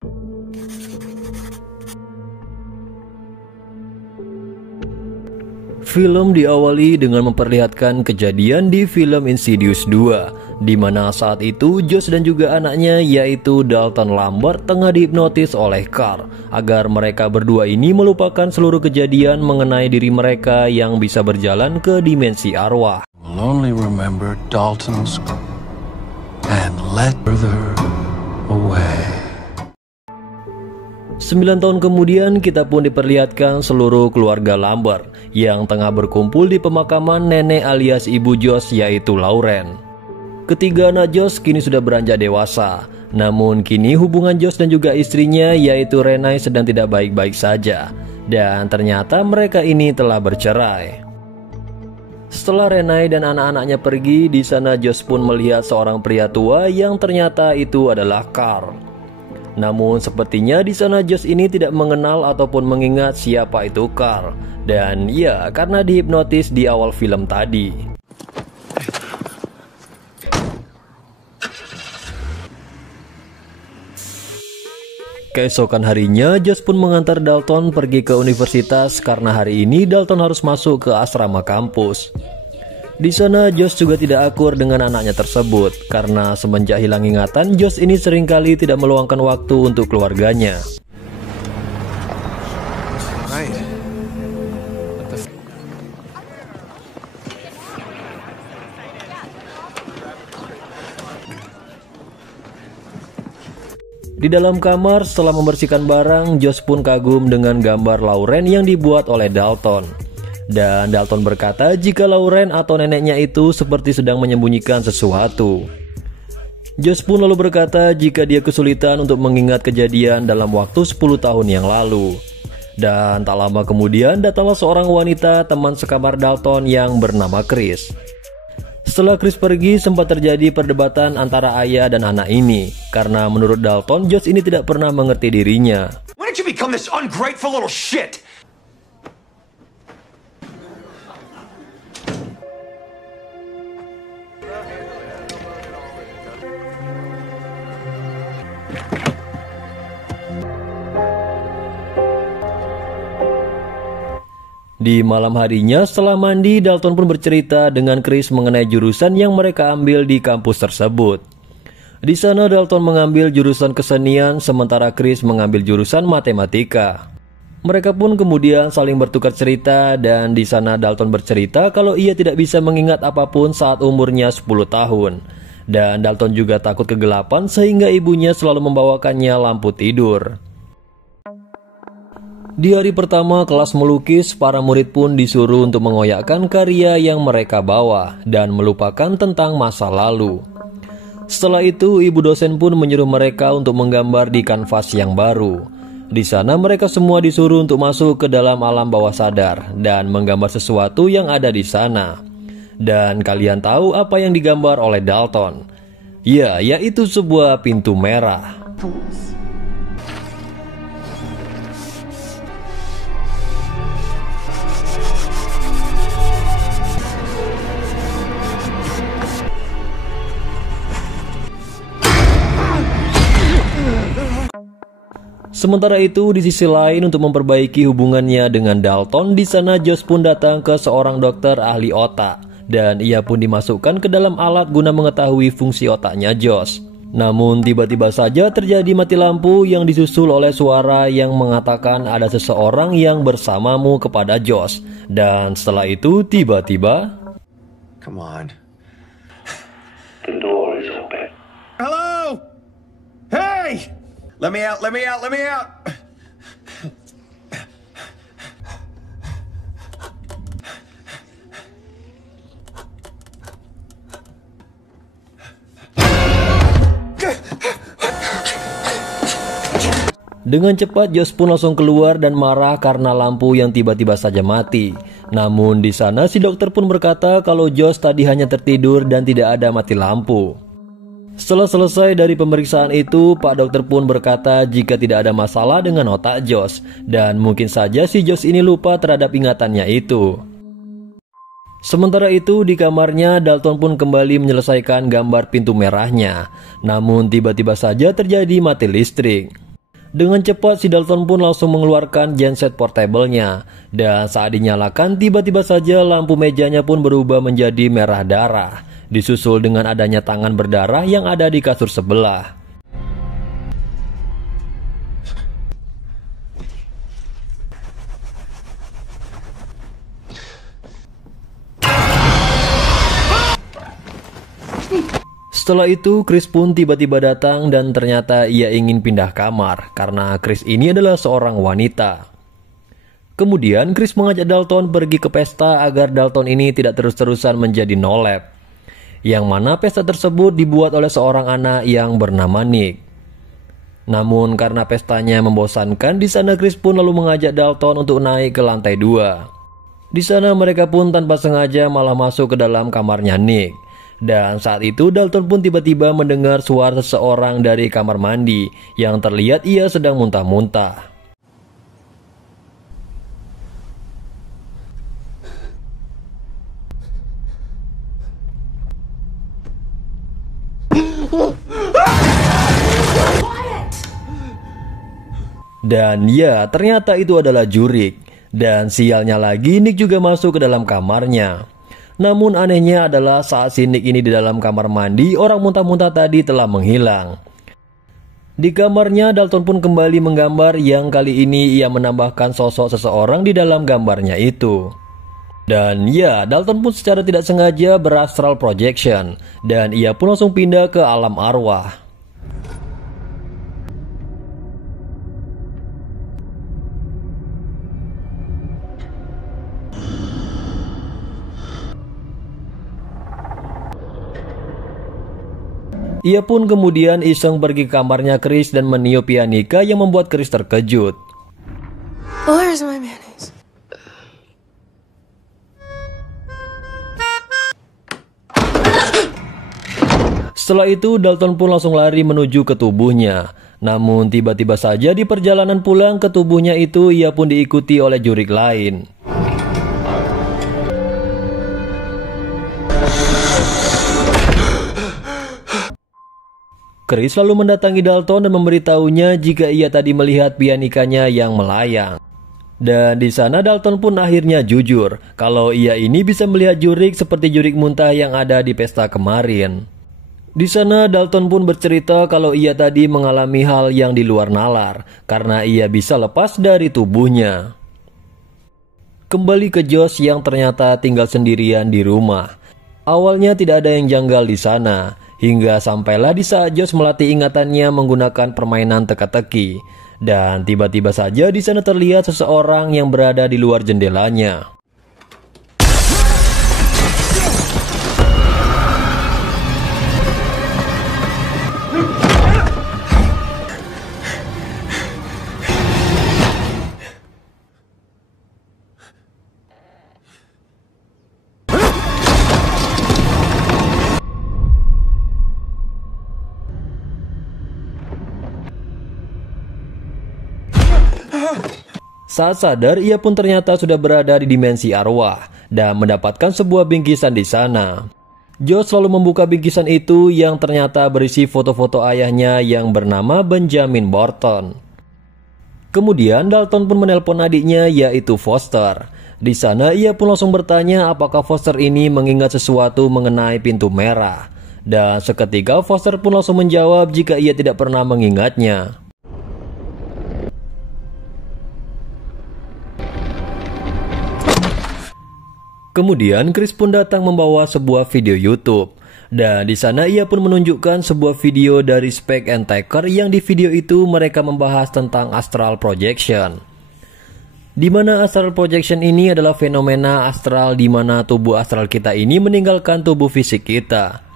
Film diawali dengan memperlihatkan kejadian di film Insidious 2, di mana saat itu Josh dan juga anaknya yaitu Dalton Lambert tengah dihipnotis oleh Carl agar mereka berdua ini melupakan seluruh kejadian mengenai diri mereka yang bisa berjalan ke dimensi arwah. We'll only remember Dalton's and let her away. 9 tahun kemudian kita pun diperlihatkan seluruh keluarga Lambert yang tengah berkumpul di pemakaman nenek alias ibu Josh yaitu Lauren. Ketiga anak Josh kini sudah beranjak dewasa, namun kini hubungan Josh dan juga istrinya yaitu Renai sedang tidak baik-baik saja, dan ternyata mereka ini telah bercerai. Setelah Renai dan anak-anaknya pergi, di sana Josh pun melihat seorang pria tua yang ternyata itu adalah Carl. Namun sepertinya di sana Josh ini tidak mengenal ataupun mengingat siapa itu Carl. Dan ya, karena dihipnotis di awal film tadi. Keesokan harinya, Josh pun mengantar Dalton pergi ke universitas karena hari ini Dalton harus masuk ke asrama kampus. Di sana Josh juga tidak akur dengan anaknya tersebut karena semenjak hilang ingatan, Josh ini seringkali tidak meluangkan waktu untuk keluarganya. Di dalam kamar setelah membersihkan barang, Josh pun kagum dengan gambar Lauren yang dibuat oleh Dalton. Dan Dalton berkata jika Lauren atau neneknya itu seperti sedang menyembunyikan sesuatu. Josh pun lalu berkata jika dia kesulitan untuk mengingat kejadian dalam waktu 10 tahun yang lalu. Dan tak lama kemudian datanglah seorang wanita teman sekamar Dalton yang bernama Chris. Setelah Chris pergi, sempat terjadi perdebatan antara ayah dan anak ini. Karena menurut Dalton, Josh ini tidak pernah mengerti dirinya. When did you become this ungrateful little shit? Di malam harinya setelah mandi, Dalton pun bercerita dengan Chris mengenai jurusan yang mereka ambil di kampus tersebut. Di sana Dalton mengambil jurusan kesenian sementara Chris mengambil jurusan matematika. Mereka pun kemudian saling bertukar cerita dan di sana Dalton bercerita kalau ia tidak bisa mengingat apapun saat umurnya 10 tahun. Dan Dalton juga takut kegelapan sehingga ibunya selalu membawakannya lampu tidur. Di hari pertama kelas melukis, para murid pun disuruh untuk mengoyakkan karya yang mereka bawa dan melupakan tentang masa lalu. Setelah itu, ibu dosen pun menyuruh mereka untuk menggambar di kanvas yang baru. Di sana mereka semua disuruh untuk masuk ke dalam alam bawah sadar dan menggambar sesuatu yang ada di sana. Dan kalian tahu apa yang digambar oleh Dalton? Ya, yaitu sebuah pintu merah. Sementara itu, di sisi lain untuk memperbaiki hubungannya dengan Dalton, di sana Josh pun datang ke seorang dokter ahli otak dan ia pun dimasukkan ke dalam alat guna mengetahui fungsi otaknya Josh. Namun tiba-tiba saja terjadi mati lampu yang disusul oleh suara yang mengatakan ada seseorang yang bersamamu kepada Josh. Dan setelah itu tiba-tiba, Come on. The door is open. Hello? Hey! Let me out, let me out, let me out! Dengan cepat Josh pun langsung keluar dan marah karena lampu yang tiba-tiba saja mati. Namun di sana si dokter pun berkata kalau Josh tadi hanya tertidur dan tidak ada mati lampu. Setelah selesai dari pemeriksaan itu, Pak Dokter pun berkata jika tidak ada masalah dengan otak Josh dan mungkin saja si Josh ini lupa terhadap ingatannya itu. Sementara itu di kamarnya Dalton pun kembali menyelesaikan gambar pintu merahnya. Namun tiba-tiba saja terjadi mati listrik. Dengan cepat si Dalton pun langsung mengeluarkan genset portable-nya, dan saat dinyalakan tiba-tiba saja lampu mejanya pun berubah menjadi merah darah, disusul dengan adanya tangan berdarah yang ada di kasur sebelah. Setelah itu Chris pun tiba-tiba datang dan ternyata ia ingin pindah kamar karena Chris ini adalah seorang wanita. Kemudian Chris mengajak Dalton pergi ke pesta agar Dalton ini tidak terus-terusan menjadi nolep, yang mana pesta tersebut dibuat oleh seorang anak yang bernama Nick. Namun karena pestanya membosankan, di sana Chris pun lalu mengajak Dalton untuk naik ke lantai 2. Di sana mereka pun tanpa sengaja malah masuk ke dalam kamarnya Nick. Dan saat itu Dalton pun tiba-tiba mendengar suara seseorang dari kamar mandi yang terlihat ia sedang muntah-muntah. Dan ya, ternyata itu adalah jurik. Dan sialnya lagi, Nick juga masuk ke dalam kamarnya. Namun anehnya adalah saat si Nick ini di dalam kamar mandi, orang muntah-muntah tadi telah menghilang. Di kamarnya, Dalton pun kembali menggambar yang kali ini ia menambahkan sosok seseorang di dalam gambarnya itu. Dan ya, Dalton pun secara tidak sengaja berastral projection, dan ia pun langsung pindah ke alam arwah. Ia pun kemudian iseng pergi ke kamarnya Chris dan meniup pianika yang membuat Chris terkejut. Where's my mayonnaise? Setelah itu Dalton pun langsung lari menuju ke tubuhnya. Namun tiba-tiba saja di perjalanan pulang ke tubuhnya itu ia pun diikuti oleh jurik lain. Chris lalu mendatangi Dalton dan memberitahunya jika ia tadi melihat pianikanya yang melayang. Dan di sana Dalton pun akhirnya jujur kalau ia ini bisa melihat jurik seperti jurik muntah yang ada di pesta kemarin. Di sana Dalton pun bercerita kalau ia tadi mengalami hal yang di luar nalar karena ia bisa lepas dari tubuhnya. Kembali ke Josh yang ternyata tinggal sendirian di rumah. Awalnya tidak ada yang janggal di sana. Hingga sampailah di saat Josh melatih ingatannya menggunakan permainan teka-teki. Dan tiba-tiba saja di sana terlihat seseorang yang berada di luar jendelanya. Saat sadar, ia pun ternyata sudah berada di dimensi arwah dan mendapatkan sebuah bingkisan di sana. Josh selalu membuka bingkisan itu yang ternyata berisi foto-foto ayahnya yang bernama Benjamin Burton. Kemudian Dalton pun menelpon adiknya yaitu Foster. Di sana ia pun langsung bertanya apakah Foster ini mengingat sesuatu mengenai pintu merah. Dan seketika Foster pun langsung menjawab jika ia tidak pernah mengingatnya. Kemudian Chris pun datang membawa sebuah video YouTube. Dan di sana ia pun menunjukkan sebuah video dari Spec and Taker yang di video itu mereka membahas tentang astral projection. Di mana astral projection ini adalah fenomena astral di mana tubuh astral kita ini meninggalkan tubuh fisik kita.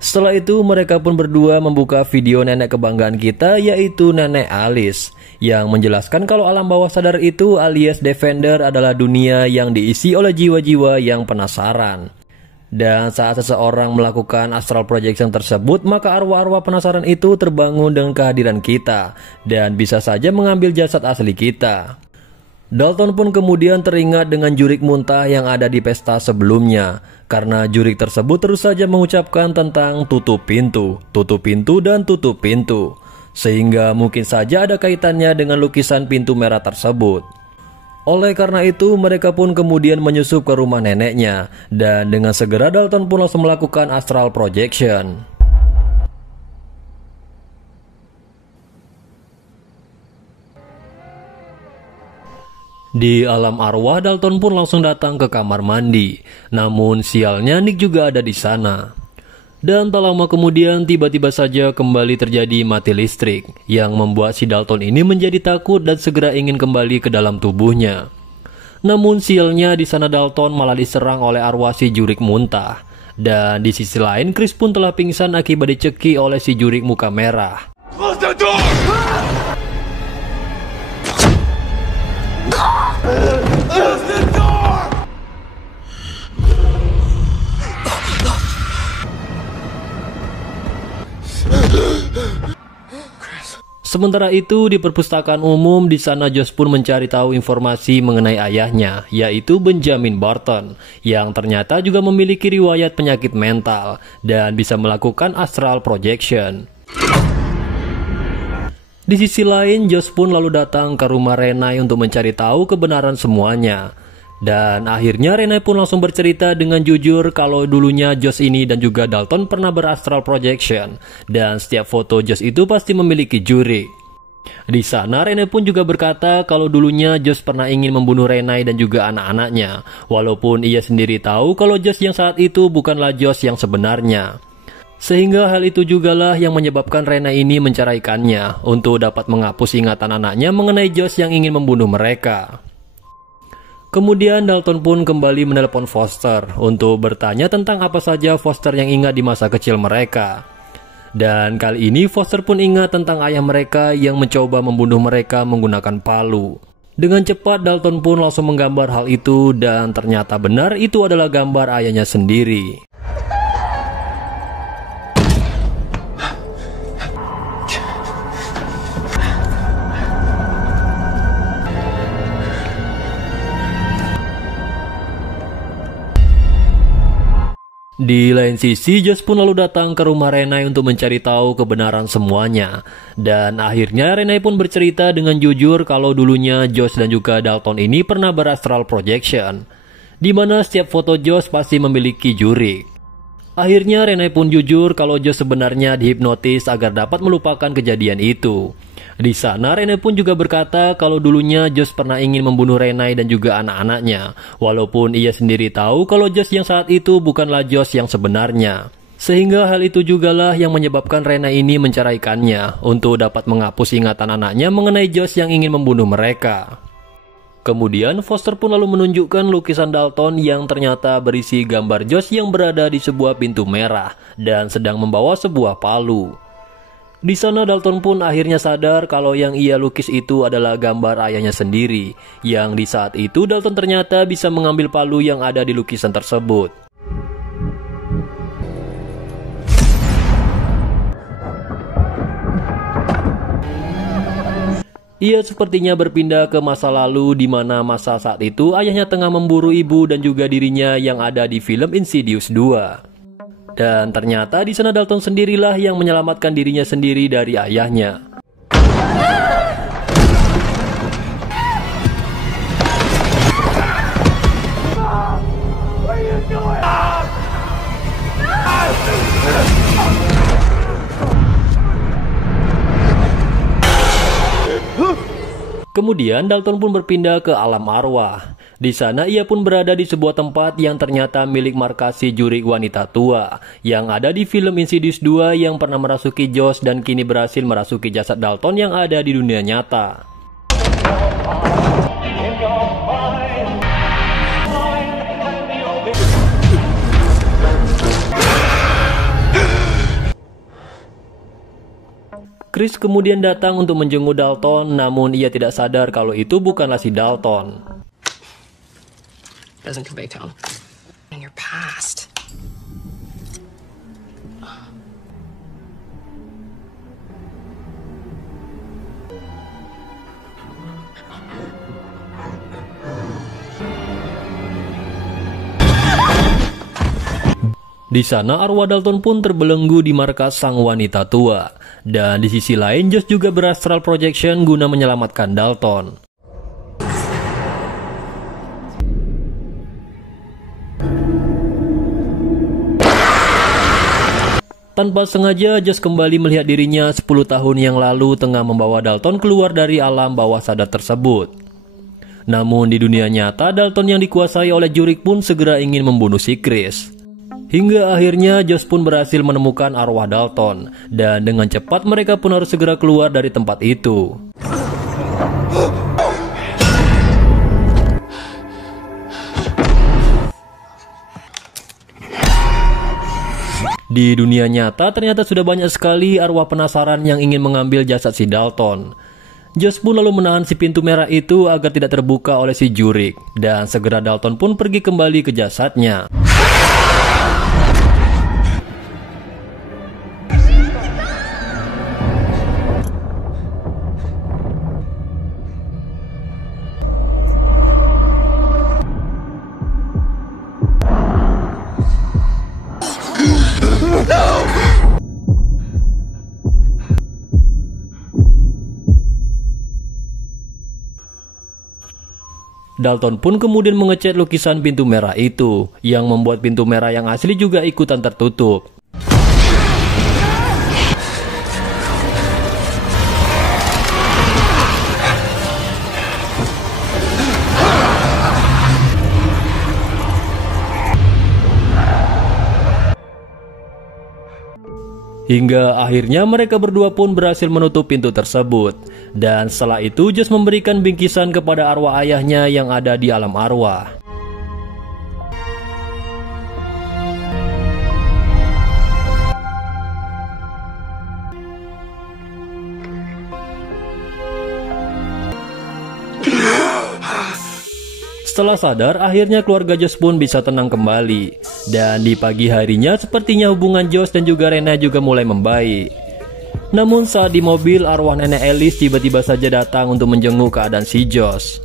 Setelah itu mereka pun berdua membuka video nenek kebanggaan kita yaitu Nenek Alice yang menjelaskan kalau alam bawah sadar itu alias Defender adalah dunia yang diisi oleh jiwa-jiwa yang penasaran. Dan saat seseorang melakukan astral projection tersebut maka arwah-arwah penasaran itu terbangun dengan kehadiran kita dan bisa saja mengambil jasad asli kita. Dalton pun kemudian teringat dengan jurik muntah yang ada di pesta sebelumnya. Karena jurik tersebut terus saja mengucapkan tentang tutup pintu, dan tutup pintu. sehingga mungkin saja ada kaitannya dengan lukisan pintu merah tersebut. Oleh karena itu, mereka pun kemudian menyusup ke rumah neneknya, dan dengan segera Dalton pun langsung melakukan astral projection. Di alam arwah, Dalton pun langsung datang ke kamar mandi. Namun sialnya Nick juga ada di sana. Dan tak lama kemudian tiba-tiba saja kembali terjadi mati listrik, yang membuat si Dalton ini menjadi takut dan segera ingin kembali ke dalam tubuhnya. Namun sialnya di sana Dalton malah diserang oleh arwah si Jurik muntah. Dan di sisi lain Chris pun telah pingsan akibat dicekik oleh si Jurik muka merah. Close the door! Close the door! Sementara itu di perpustakaan umum di sana Josh pun mencari tahu informasi mengenai ayahnya, yaitu Benjamin Barton, yang ternyata juga memiliki riwayat penyakit mental dan bisa melakukan astral projection. Di sisi lain, Josh pun lalu datang ke rumah Renai untuk mencari tahu kebenaran semuanya. Dan akhirnya Renai pun langsung bercerita dengan jujur kalau dulunya Josh ini dan juga Dalton pernah berastral projection, dan setiap foto Josh itu pasti memiliki juri. Di sana Renai pun juga berkata kalau dulunya Josh pernah ingin membunuh Renai dan juga anak-anaknya, walaupun ia sendiri tahu kalau Josh yang saat itu bukanlah Josh yang sebenarnya. Sehingga hal itu jugalah yang menyebabkan Renai ini menceraikannya untuk dapat menghapus ingatan anaknya mengenai Josh yang ingin membunuh mereka. Kemudian Dalton pun kembali menelepon Foster untuk bertanya tentang apa saja Foster yang ingat di masa kecil mereka. Dan kali ini Foster pun ingat tentang ayah mereka yang mencoba membunuh mereka menggunakan palu. Dengan cepat Dalton pun langsung menggambar hal itu dan ternyata benar itu adalah gambar ayahnya sendiri. Di lain sisi, Josh pun lalu datang ke rumah Renai untuk mencari tahu kebenaran semuanya. Dan akhirnya Renai pun bercerita dengan jujur kalau dulunya Josh dan juga Dalton ini pernah berastral projection, di mana setiap foto Josh pasti memiliki juri. Akhirnya Renai pun jujur kalau Josh sebenarnya dihipnotis agar dapat melupakan kejadian itu. Di sana Renai pun juga berkata kalau dulunya Josh pernah ingin membunuh Renai dan juga anak-anaknya, walaupun ia sendiri tahu kalau Josh yang saat itu bukanlah Josh yang sebenarnya. Sehingga hal itu jugalah yang menyebabkan Renai ini menceraikannya untuk dapat menghapus ingatan anaknya mengenai Josh yang ingin membunuh mereka. Kemudian Foster pun lalu menunjukkan lukisan Dalton yang ternyata berisi gambar Josh yang berada di sebuah pintu merah dan sedang membawa sebuah palu. Di sana Dalton pun akhirnya sadar kalau yang ia lukis itu adalah gambar ayahnya sendiri, yang di saat itu Dalton ternyata bisa mengambil palu yang ada di lukisan tersebut. Ia sepertinya berpindah ke masa lalu di mana masa saat itu ayahnya tengah memburu ibu dan juga dirinya yang ada di film Insidious 2. Dan ternyata di sana Dalton sendirilah yang menyelamatkan dirinya sendiri dari ayahnya. Kemudian Dalton pun berpindah ke alam arwah. Di sana ia pun berada di sebuah tempat yang ternyata milik markasi juri wanita tua yang ada di film Insidious 2 yang pernah merasuki Josh dan kini berhasil merasuki jasad Dalton yang ada di dunia nyata. Chris kemudian datang untuk menjenguk Dalton, namun ia tidak sadar kalau itu bukanlah si Dalton. Doesn't convey tone. In your past. Di sana arwah Dalton pun terbelenggu di markas sang wanita tua. Dan di sisi lain Josh juga berastral projection guna menyelamatkan Dalton. Tanpa sengaja, Josh kembali melihat dirinya 10 tahun yang lalu tengah membawa Dalton keluar dari alam bawah sadar tersebut. Namun di dunia nyata, Dalton yang dikuasai oleh jurik pun segera ingin membunuh si Chris. Hingga akhirnya Josh pun berhasil menemukan arwah Dalton, dan dengan cepat mereka pun harus segera keluar dari tempat itu. Di dunia nyata ternyata sudah banyak sekali arwah penasaran yang ingin mengambil jasad si Dalton. Josh pun lalu menahan si pintu merah itu agar tidak terbuka oleh si jurik, dan segera Dalton pun pergi kembali ke jasadnya. Dalton pun kemudian mengecat lukisan pintu merah itu, yang membuat pintu merah yang asli juga ikutan tertutup. Hingga akhirnya mereka berdua pun berhasil menutup pintu tersebut. Dan setelah itu Josh memberikan bingkisan kepada arwah ayahnya yang ada di alam arwah. Setelah sadar, akhirnya keluarga Josh pun bisa tenang kembali. Dan di pagi harinya, sepertinya hubungan Josh dan juga Rena juga mulai membaik. Namun saat di mobil, arwah nenek Alice tiba-tiba saja datang untuk menjenguk keadaan si Josh.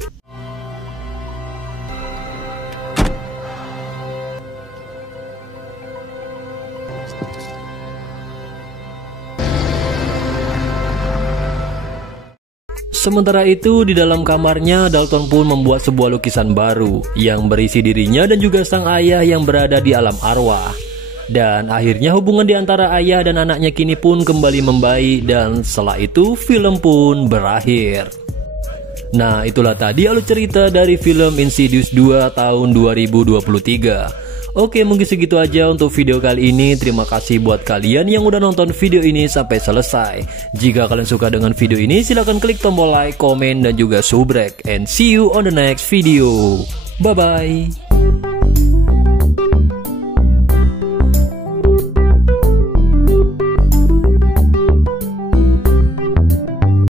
Sementara itu, di dalam kamarnya, Dalton pun membuat sebuah lukisan baru yang berisi dirinya dan juga sang ayah yang berada di alam arwah. Dan akhirnya hubungan di antara ayah dan anaknya kini pun kembali membaik, dan setelah itu film pun berakhir. Nah, itulah tadi alur cerita dari film Insidious 2 tahun 2023. Oke, mungkin segitu aja untuk video kali ini. Terima kasih buat kalian yang udah nonton video ini sampai selesai. Jika kalian suka dengan video ini, silahkan klik tombol like, komen, dan juga subrek. And see you on the next video. Bye-bye.